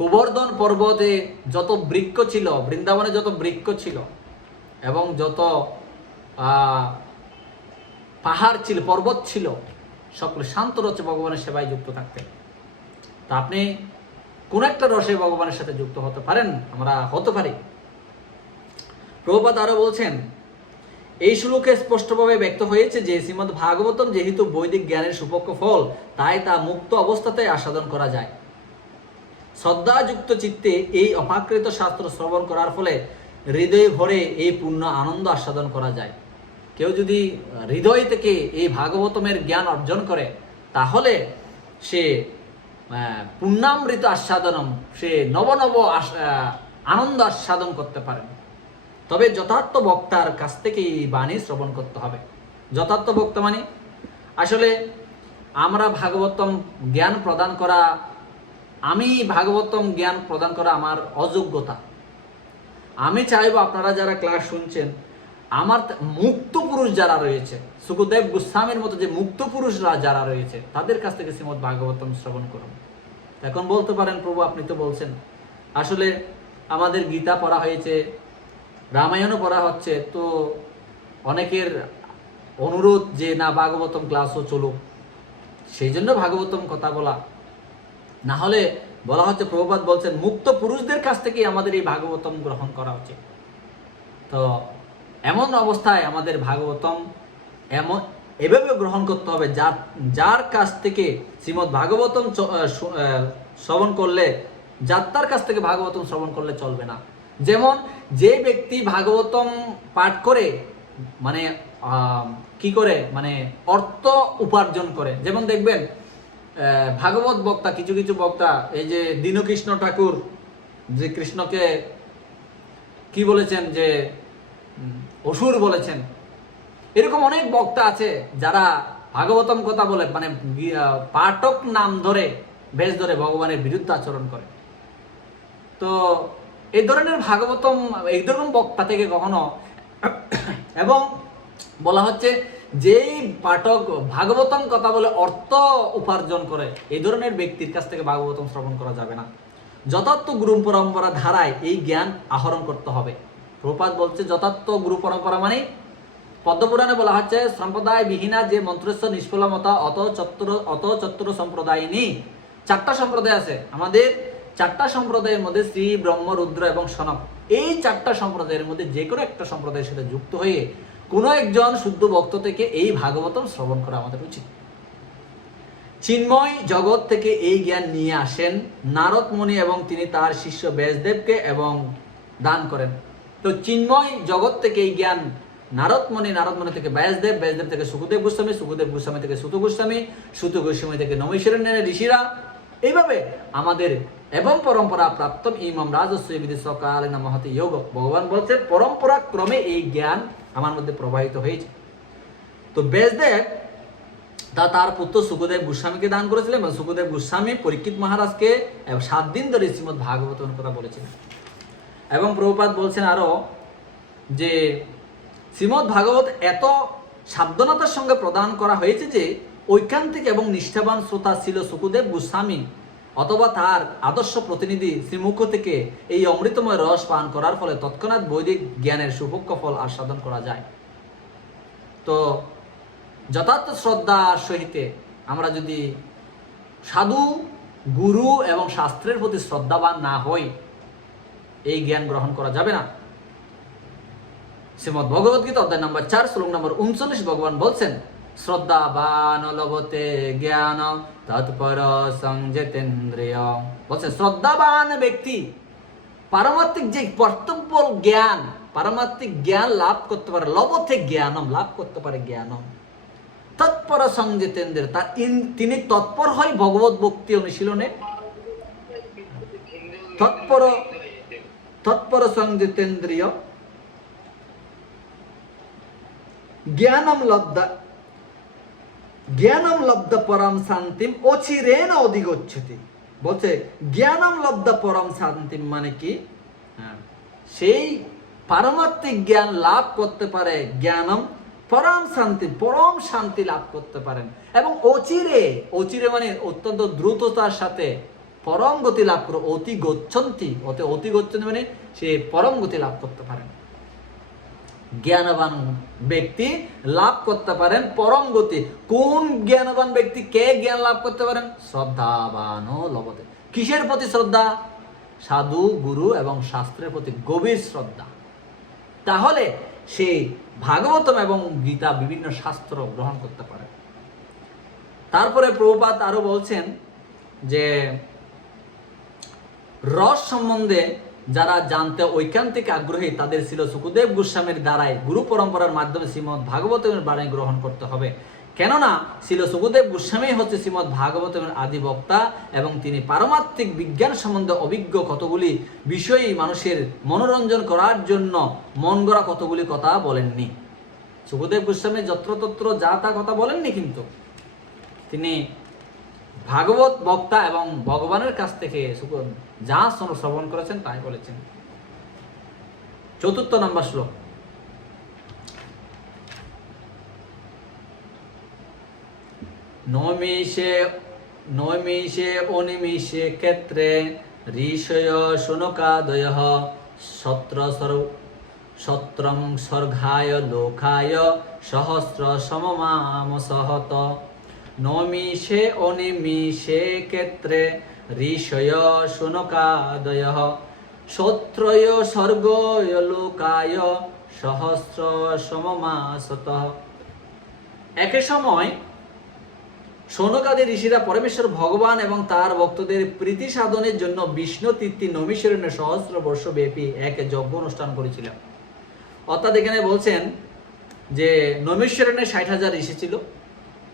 গোবর্ধন পর্বতে যত বৃক্ষ ছিল, বৃন্দাবনে যত বৃক্ষ ছিল এবং যত পাহাড় ছিল, পর্বত ছিল, সকলে শান্ত রসে ভগবানের সেবায় যুক্ত থাকতেন। তা আপনি কোন একটা রসে ভগবানের সাথে যুক্ত হতে পারেন, আমরা হতে পারি। প্রভুপাদ আরো বলছেন, এই শ্লোকে স্পষ্টভাবে ব্যক্ত হয়েছে যে শ্রীমদ্ ভাগবতম যেহেতু বৈদিক জ্ঞানের সুপক্ষ ফল, তাই তা মুক্ত অবস্থাতে আস্বাদন করা যায়। শ্রদ্ধাযুক্ত চিত্তে এই অপাকৃত শাস্ত্র শ্রবণ করার ফলে হৃদয়ে ভরে এই পূর্ণ আনন্দ আস্বাদন করা যায়। কেউ যদি হৃদয় থেকে এই ভাগবতমের জ্ঞান অর্জন করে, তাহলে সে পূর্ণামৃত আস্বাদনম, সে নব নব আনন্দ আস্বাদন করতে পারেন। তবে যথার্থ বক্তার কাছ থেকে এই বাণী শ্রবণ করতে হবে। যথার্থ বক্তা মানে আসলে আমরা ভাগবতম জ্ঞান প্রদান করা, আমি ভাগবতম জ্ঞান প্রদান করা আমার অযোগ্যতা। আমি চাইবো আপনারা যারা ক্লাস শুনছেন, আমার মুক্ত পুরুষ যারা রয়েছে, সুখদেব গোস্বামীর মতো যে মুক্ত পুরুষরা যারা রয়েছে, তাদের কাছ থেকে শ্রীমদ্ ভাগবতম শ্রবণ করুন। এখন বলতে পারেন, প্রভু আপনি তো বলছেন আসলে আমাদের গীতা পড়া হয়েছে, রামায়ণও পড়া হচ্ছে, তো অনেকের অনুরোধ যে না ভাগবতম ক্লাসও চলুক, সেই জন্য ভাগবতম কথা বলা। না হলে বলা হচ্ছে, প্রভুপাদ বলছেন মুক্ত পুরুষদের কাছ থেকেই আমাদের এই ভাগবতম গ্রহণ করা উচিত। তো এমন অবস্থায় আমাদের ভাগবতম এভাবে গ্রহণ করতে হবে, যার কাছ থেকে শ্রীমদ্ ভাগবতম শ্রবণ করলে, যাত্রার কাছ থেকে ভাগবতম শ্রবণ করলে চলবে না। যেমন যে ব্যক্তি ভাগবতম পাঠ করে মানে কি করে, মানে অর্থ উপার্জন করে, যেমন দেখবেন ভাগবত বক্তা, কিছু কিছু বক্তা, এই যে দীনকৃষ্ণ ঠাকুর যে কৃষ্ণকে কি বলেছেন, যে অসুর বলেছেন, এরকম অনেক বক্তা আছে যারা ভাগবতম কথা বলে, মানে পাঠক নাম ধরে, বেশ ধরে ভগবানের বিরুদ্ধে আচরণ করে। তো এই ধরনের ভাগবতম, এই ধরনের বক্তা থেকে কখনো, এবং বলা হচ্ছে যেই পাঠক ভাগবতম কথা বলে অর্থ উপার্জন করে, এই ধরনের ব্যক্তির কাছ থেকে ভাগবতম শ্রবণ করা যাবে না। যথার্থ গুরু পরম্পরা ধারায় এই জ্ঞান আহরণ করতে হবে। প্রভুপাদ বলছে যথার্থ গুরু পরম্পরা মানে, পদ্মপুরাণে বলা হচ্ছে সম্প্রদায় বিহীনা যে মন্ত্রেশ্বর নিষ্ফলমতা অত চত্র সম্প্রদায়িনী। 4টা সম্প্রদায় আছে আমাদের, 4টা সম্প্রদায়ের মধ্যে শ্রী, ব্রহ্ম, রুদ্র এবং সনক, এই 4টা সম্প্রদায়ের মধ্যে যে কোনো একটা সম্প্রদায়ের সাথে যুক্ত হয়ে কোনো একজন শুদ্ধ ভক্ত থেকে এই ভাগবতম শ্রবণ করা আমাদের উচিত। চিন্ময় জগৎ থেকে এই জ্ঞান নিয়ে আসেন নারদ মুনি, এবং তিনি তার শিষ্য ব্যাসদেবকে এবং দান করেন। তো চিন্ময় জগৎ থেকে এই জ্ঞান নারদ মুনি থেকে ব্যাসদেব, ব্যাসদেব থেকে সুখদেব গোস্বামী, সুখদেব গোস্বামী থেকে সুত গোস্বামী, সুত গোস্বামী থেকে নমৈশ্বরের ঋষিরা, এইভাবে আমাদের এবং পরম্পরা প্রাপ্তম ইমাম রাজস্ব বিধি সকালে মহতি যোগ। ভগবান বলছে পরম্পরা ক্রমে এই জ্ঞান আমার মধ্যে প্রবাহিত হয়েছে। তো ব্যাসদেব তার পুত্র সুখদেব গোস্বামীকে দান করেছিলেন, এবং সুখদেব গোস্বামী পরীক্ষিত মহারাজকে 7 দিন ধরে শ্রীমদ্ ভাগবতম কথা বলেছিলেন। এবং প্রভুপাদ বলছেন আরো যে শ্রীমদ্ ভাগবত এত সাবধানতার সঙ্গে প্রদান করা হয়েছে যে ঐকান্তিক এবং নিষ্ঠাবান শ্রোতা ছিল সুখদেব গোস্বামী অথবা তার আদর্শ প্রতিনিধি শ্রীমুখ থেকে এই অমৃতময় রস পান করার ফলে তৎক্ষণাৎ বৈদিক জ্ঞানের সুপক্ষ ফল আস্বাদন করা যায়। তো যথার্থ শ্রদ্ধার সহিতে আমরা যদি সাধু, গুরু এবং শাস্ত্রের প্রতি শ্রদ্ধাবান না হই, এই জ্ঞান গ্রহণ করা যাবে না। শ্রীমদ্ ভগবদ্গীতা অধ্যায় নম্বর 4 শ্লোক নম্বর 39 ভগবান বলছেন শ্রদ্ধাবান লভতে জ্ঞান তৎপর সংযতেন্দ্রিয়। বলছেন শ্রদ্ধাবান ব্যক্তি পারমাত্মিক যে কর্তব্য জ্ঞান, পারমাত্মিক জ্ঞান লাভ করতে পারে, লভতে জ্ঞানম, লাভ করতে পারে জ্ঞানম, তৎপর সংযতেন্দ্রিয়, তিনি তৎপর হয় ভগবত ভক্তি অনুশীলনে, তৎপর সংযতেন্দ্রিয় জ্ঞানম লব্ধ পরম শান্তিম অচিরেণ অধিগচ্ছতি। বলছে জ্ঞানম লব্ধ পরম শান্তিম মানে কি, সেই পারমাত্মিক জ্ঞান লাভ করতে পারে, জ্ঞানম পরম শান্তি, পরম শান্তি লাভ করতে পারেন, এবং অচিরে মানে অত্যন্ত দ্রুততার সাথে পরম গতি লাভ করে, অতি গচ্ছন্তি মানে সে পরম গতি লাভ করতে পারেন। জ্ঞানবান ব্যক্তি লাভ করতে পারেন পরম গতি। কোন জ্ঞানবান ব্যক্তি কে জ্ঞান লাভ করতে পারেন? শ্রদ্ধাবান লভতে। কিসের প্রতি শ্রদ্ধা? সাধু, গুরু এবং শাস্ত্রের প্রতি গভীর শ্রদ্ধা। তাহলে সে ভাগবতম এবং গীতা বিভিন্ন শাস্ত্র গ্রহণ করতে পারে। তারপরে প্রভুপাদ আরো বলছেন যে রস সম্বন্ধে যারা জানতে ঐকান্তিক আগ্রহী তাদের ছিল সুখদেব গোস্বামীর দ্বারাই গুরু পরম্পরার মাধ্যমে শ্রীমদ্ ভাগবতের বাণী গ্রহণ করতে হবে। কেননা ছিল সুখদেব গোস্বামী হচ্ছে শ্রীমদ্ ভাগবতের আদি বক্তা এবং তিনি পারমাত্মিক বিজ্ঞান সম্বন্ধে অভিজ্ঞ কতগুলি বিষয়ই মানুষের মনোরঞ্জন করার জন্য মন গড়া কতগুলি কথা বলেননি। সুখদেব গোস্বামী যত্রতত্র যা তা কথা বলেননি, কিন্তু তিনি ভাগবত বক্তা এবং ভগবানের কাছ থেকে যা শ্রবণ করেছেন তাই বলেছেন। ৪র্থ নম্বর শ্লোক। নৈমিষে অনিমিষে ক্ষেত্রে ঋষয় শুনকাদয়ঃ সত্রং স্বর্গায় লোকায় সহস্র সমমামসহত। নৈমিষে অনিমিষে ক্ষেত্রে ঋষয় শুনকাদয়ঃ সত্রয় স্বর্গয় লোকায় সহস্র সমমাসত। একই সময় শৌনকাদি ঋষিরা পরমেশ্বর ভগবান এবং তার ভক্তদের প্রীতি সাধনের জন্য বিষ্ণু তীর্থী নৈমিষারণ্যে সহস্র বর্ষ ব্যাপী এক যজ্ঞ অনুষ্ঠান করেছিল। অর্থাৎ এখানে বলছেন যে নৈমিষারণ্যে ৬০,০০০ ঋষি ছিল।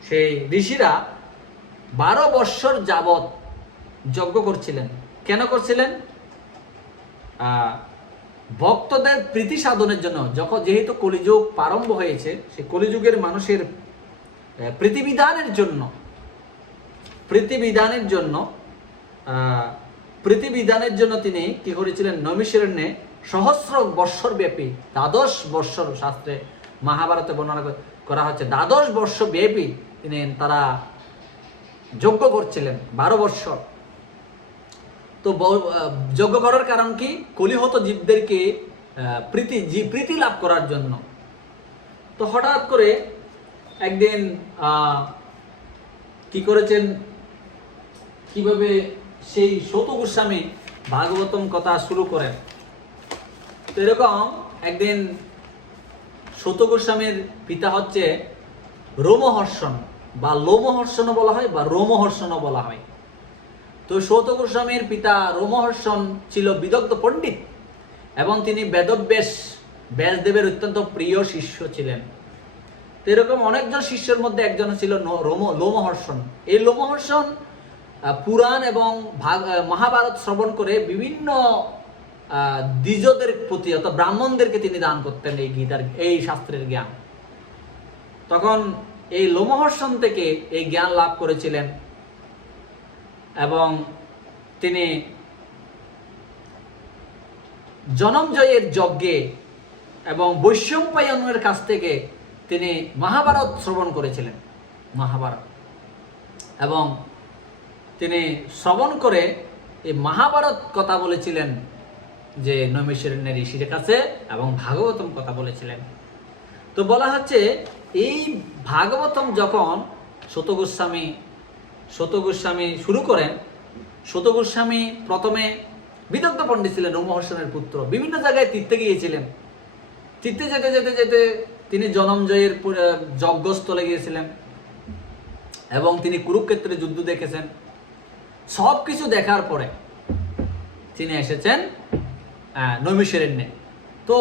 সেই ঋষিরা ১২ বৎসর যাবৎ যজ্ঞ করছিলেন। কেন করছিলেন? ভক্তদের প্রীতি সাধনের জন্য। যেহেতু কলিযুগ প্রারম্ভ হয়েছে, সেই কলিযুগের মানুষের প্রীতিবিধানের জন্য তিনি কি করেছিলেন? নৈমিষারণ্যে সহস্র বৎসর ব্যাপী ১২ বৎসর, শাস্ত্রে মহাভারতে বর্ণনা করা হচ্ছে ১২ বর্ষ ব্যাপী তারা যজ্ঞ করছিলেন, ১২ বৎসর। তো যজ্ঞ করার কারণ কি? কলিহত জীবদেরকে প্রীতি লাভ করার জন্য। তো হঠাৎ করে একদিন কি করেছেন, কিভাবে সেই সত গোস্বামী ভাগবতম কথা শুরু করেন। তো এরকম একদিন সত গোস্বামীর পিতা হচ্ছে রোমহর্ষণ, বা লোমহর্ষণও বলা হয়, বা রোমহর্ষণও বলা হয়। তো সত গোস্বামীর পিতা রোমহর্ষণ ছিল বিদগ্ধ পণ্ডিত এবং তিনি ব্যাসদেবের অত্যন্ত প্রিয় শিষ্য ছিলেন। তো এরকম অনেকজন শিষ্যের মধ্যে একজন ছিল লোমহর্ষণ। এই লোমহর্ষণ পুরাণ এবং মহাভারত শ্রবণ করে বিভিন্ন দ্বিজদের প্রতি, অর্থাৎ ব্রাহ্মণদেরকে তিনি দান করতেন এই শাস্ত্রের জ্ঞান। তখন এই লোমহর্ষণ থেকে এই জ্ঞান লাভ করেছিলেন এবং তিনি জনমজয়ের যজ্ঞে এবং বৈশম্পায়নের কাছ থেকে তিনি মহাভারত শ্রবণ করেছিলেন, মহাভারত। এবং তিনি শ্রবণ করে এই মহাভারত কথা বলেছিলেন যে নৈমিষারণ্যের ঋষির কাছে, এবং ভাগবতম কথা বলেছিলেন। তো বলা হচ্ছে এই ভাগবতম যখন সত গোস্বামী শুরু করেন, সত গোস্বামী প্রথমে বিদগ্ধ পণ্ডিত ছিলেন, রোমহর্ষণের পুত্র। বিভিন্ন জায়গায় তীর্থে গিয়েছিলেন। তীর্থে যেতে যেতে যেতে তিনি জনমজয়ের যজ্ঞস্থলে গিয়েছিলেন এবং তিনি কুরুক্ষেত্রে যুদ্ধ দেখেছেন। সব কিছু দেখার পরে তিনি এসেছেন নৈমিষারণ্যে। তো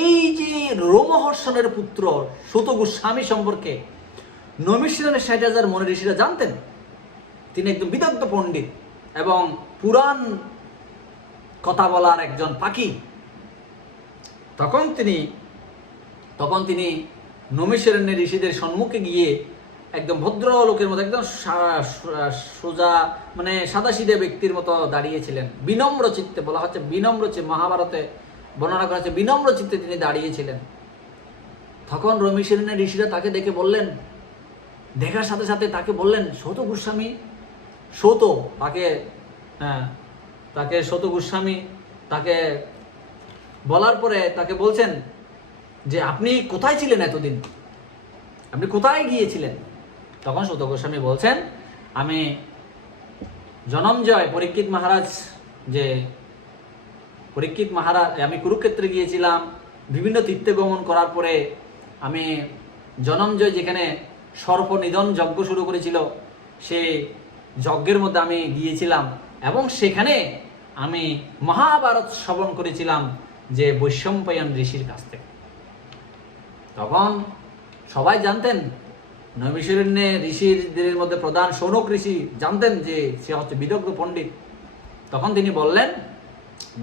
এই যে রোমহর্ষণের পুত্র সত গোস্বামী সম্পর্কে নৈমিষারণ্যের ৬০,০০০ মনে ঋষিরা জানতেন। তিনি একদম বিদগ্ধ পণ্ডিত এবং পুরাণ কথা বলার একজন পাখি। তখন তিনি নৈমিষারণ্যের ঋষিদের সম্মুখে গিয়ে একদম ভদ্র লোকের মতো, একদম সোজা, মানে সাদাসিধে ব্যক্তির মতো দাঁড়িয়েছিলেন। বিনম্র চিত্তে, বলা হচ্ছে বিনম্র চিত্তে, মহাভারতে বর্ণনা করা হচ্ছে বিনম্র চিত্তে তিনি দাঁড়িয়েছিলেন। তখন নৈমিষারণ্যের ঋষিরা তাকে দেখে বললেন, দেখার সাথে সাথে তাকে বললেন, সত গোস্বামী, তাকে সত গোস্বামী তাকে বলার পরে তাকে বলছেন যে আপনি কোথায় ছিলেন এতদিন, আপনি কোথায় গিয়েছিলেন? তখন সত গোস্বামী বলছেন, আমি জনমজয় পরীক্ষিত মহারাজ, আমি কুরুক্ষেত্রে গিয়েছিলাম। বিভিন্ন তীর্থে গমন করার পরে আমি জনমজয়, যেখানে সর্প নিধন যজ্ঞ শুরু করেছিল, সেই যজ্ঞের মধ্যে আমি গিয়েছিলাম এবং সেখানে আমি মহাভারত শ্রবণ করেছিলাম যে বৈশম্পায়ন ঋষির কাছ থেকে। তখন সবাই জানতেন নৈমিষারণ্যে ঋষিদের মধ্যে প্রধান শৌনক ঋষি জানতেন যে সে হচ্ছে বিদগ্ধ পণ্ডিত। তখন তিনি বললেন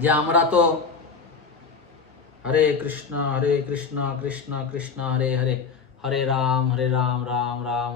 যে আমরা তো হরে কৃষ্ণ কৃষ্ণ কৃষ্ণ হরে হরে, হরে রাম রাম রাম